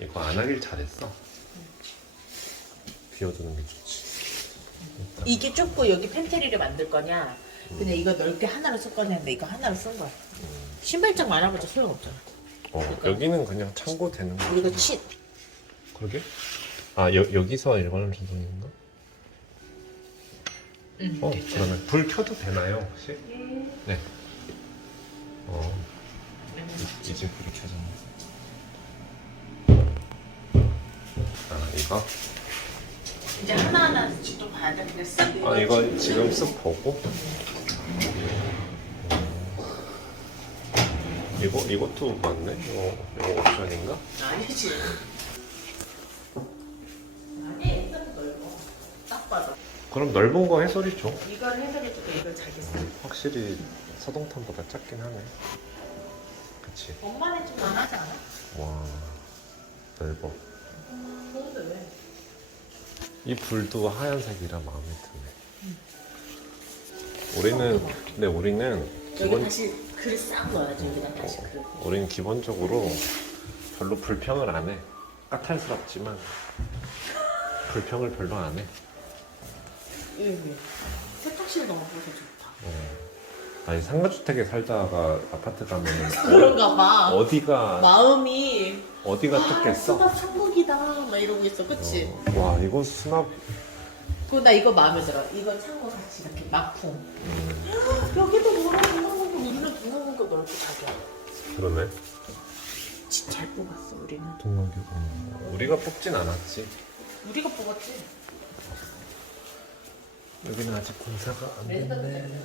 이거 안 하길 잘했어. 비워두는 게 좋지. 이게 좁고 여기 팬트리를 만들 거냐? 그냥 이거 넓게 하나로 쓸 거냐? 근데 이거 하나로 쓴 거야. 신발장 많아봤자 소용없잖아. 어, 여기는 그냥 참고 되는 거. 그리고 치 그러게? 아, 여, 여기서 일반 전송인가? 응. 어, 그러면 불 켜도 되나요, 혹시? 네. 어, 이- 이제 불이 켜졌네. 아, 이거? 이제 하나하나 직접 봐야 돼. 그냥 쓱 아, 이거 지금 쓱 보고. 음. 이거, 이것도 맞네? 이거, 이거 옵션인가? 아니지. 아니, 넓어. 딱 봐도. 그럼 넓은 거 해설이 줘. 이걸 해석해줄게. 이걸 자기 써. 확실히 서동탄보다 작긴 하네. 그치? 엄마는 좀 안 하지 않아? 와, 넓어. 좋은데 왜? 이 불도 하얀색이라 마음에 드네. 우리는, 근데 우리는 여기 기본, 다시 글을 싹 넣어야지. 여기다 다시 글을. 우리는 기본적으로 별로 불평을 안 해. 까탈스럽지만 불평을 별로 안 해. 여기 여기. 세탁실 넣어서 좋다. 어. 아니 상가주택에 살다가 아파트 가면은 그런가 봐. 어디가 마음이 어디가 아, 뜯겠어? 수납 천국이다. 막 이러고 있어. 그치? 어, 와 이거 수납 그리고 나 이거 마음에 들어. 이건 창고 같이 이렇게 막풍. 음, 여기도 뭐라 동남공도 우리는 동남공도 넓고 자기야. 그러네. 진짜 잘 뽑았어 우리는. 동남교 음, 우리가 뽑진 않았지. 우리가 뽑았지. 여기는 아직 공사가 안 레드카펫 됐네. 때문에.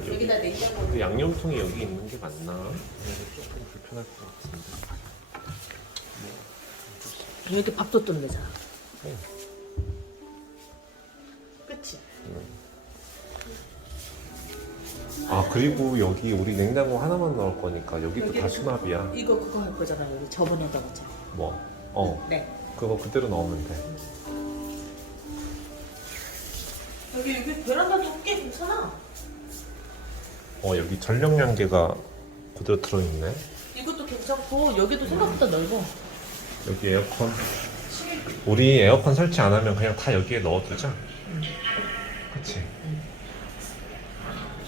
여기 여기다 냉장고. 근데 양념통이 여기 있는 게 맞나? 그래서 조금 불편할 것 같은데. 여기 밥도 뜯내잖아. 응. 그치? 아 그리고 여기 우리 냉장고 하나만 넣을 거니까 여기도 다 수납이야. 이거 그거 할 거잖아. 여기 저번에 했던 거잖아. 뭐? 어 네. 그거 그대로 넣으면 돼. 여기 여기 베란다도 꽤 괜찮아. 어 여기 전력량계가 그대로 들어있네. 이것도 괜찮고 여기도 생각보다 넓어. 여기 에어컨. 우리 에어컨 설치 안 하면 그냥 다 여기에 넣어두자. 그치? 응.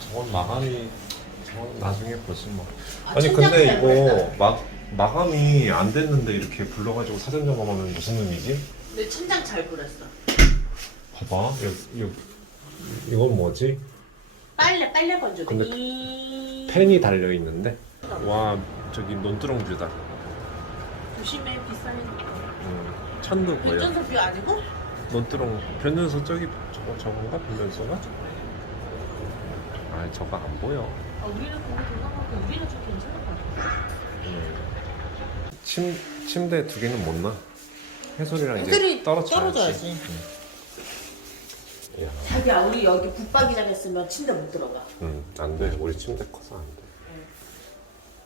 저건 마감이 저건 나중에 보지 뭐. 아, 아니 천장 근데 잘 이거. 막 마감이 안 됐는데 이렇게 불러가지고 사전 점검하면 무슨 의미지? 내 천장 잘 그렸어. 봐봐 여기 여기 이건 뭐지? 빨래 빨래 건조대. 근데 이... 펜이 달려 있는데 와 저기 논두렁 뷰다. 조심해 비싼. 음, 천도 보여. 운전석 뷰 아니고? 논두렁 변연소 저기 저거 저건가 변연소가? 아 저거 안 보여. 아 우리는 거기 돌아가고 우리는 좀 괜찮을 것 같아. 음. 침 침대 두 개는 못 놔. 해솔이랑 이제 떨어져야지. 떨어져야지. 응. 야, 자기야 우리 여기 붙박이장 했으면 침대 못 들어가. 음, 안 돼. 우리 침대 커서 안 돼.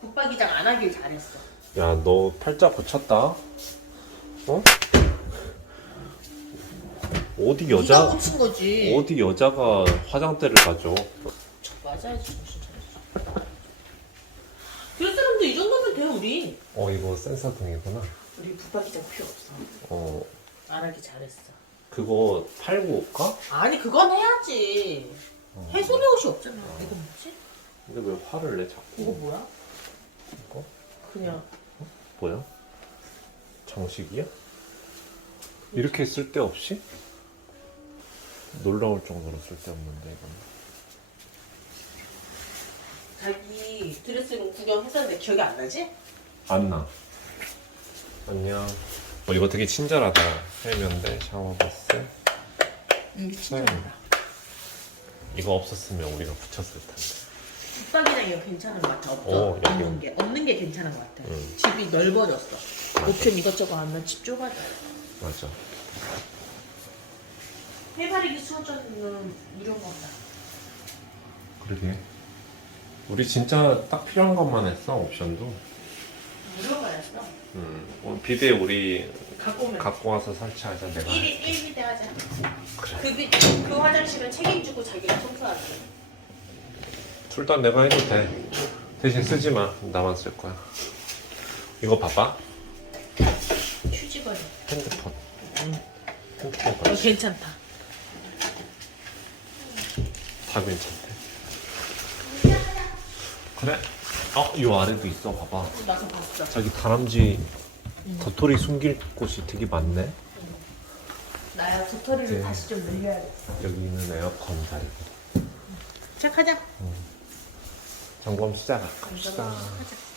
붙박이장 안 하길 잘했어. 야, 너 팔자 고쳤다. 어? 어디 네가 여자 고친 거지. 어디 여자가 화장대를 가져? 맞아야지 정신 차렸어. 그랬으면 이 정도면 돼 우리. 어, 이거 센서 등이구나. 우리 붙박이장 필요 없어. 어, 안 하길 잘했어. 그거 팔고 올까? 아니 그건 해야지. 어. 해소리 옷이 없잖아. 이거 뭐지? 근데 왜 화를 내 자꾸? 이거 뭐야? 이거? 그냥 뭐야? 정식이야? 이렇게 쓸데없이? 놀라울 정도로 쓸데없는데 이건 자기 드레스룸 구경했었는데 기억이 안 나지? 안나 안녕 어, 이거 되게 친절하다 세면대 샤워부스 응 친절하다. 이거 없었으면 우리가 붙였을 텐데 붙박이장 이거 괜찮은 것 같아. 없어. 오, 여기 없는 게 없는 게 괜찮은 것 같아. 응. 집이 넓어졌어. 맞아. 옵션 이것저것 하면 집 좁아져. 맞아 해바라기 수호전은 무료인 것 같다. 그러게 우리 진짜 딱 필요한 것만 했어 옵션도 무료가였어. 음. 오늘 비대 우리 갖고 오면 갖고 와서 설치하자 내가 1인 1비대 하자. 그래 그, 비, 그 화장실은 책임지고 자기가 청소하자. 둘다 내가 해도 돼 대신 쓰지 마 나만 쓸 거야 이거 봐봐. 휴지거리. 핸드폰. 응. 핸드폰 어, 거지. 괜찮다. 다 괜찮대. 그래. 어, 이 아래도 있어. 봐봐. 나서 봤어. 저기 다람쥐 도토리 숨길 곳이 되게 많네. 나야 도토리를 네. 다시 좀 늘려야겠다. 여기는 에어컨 달고. 시작하자. 점검 시작합시다. 하자.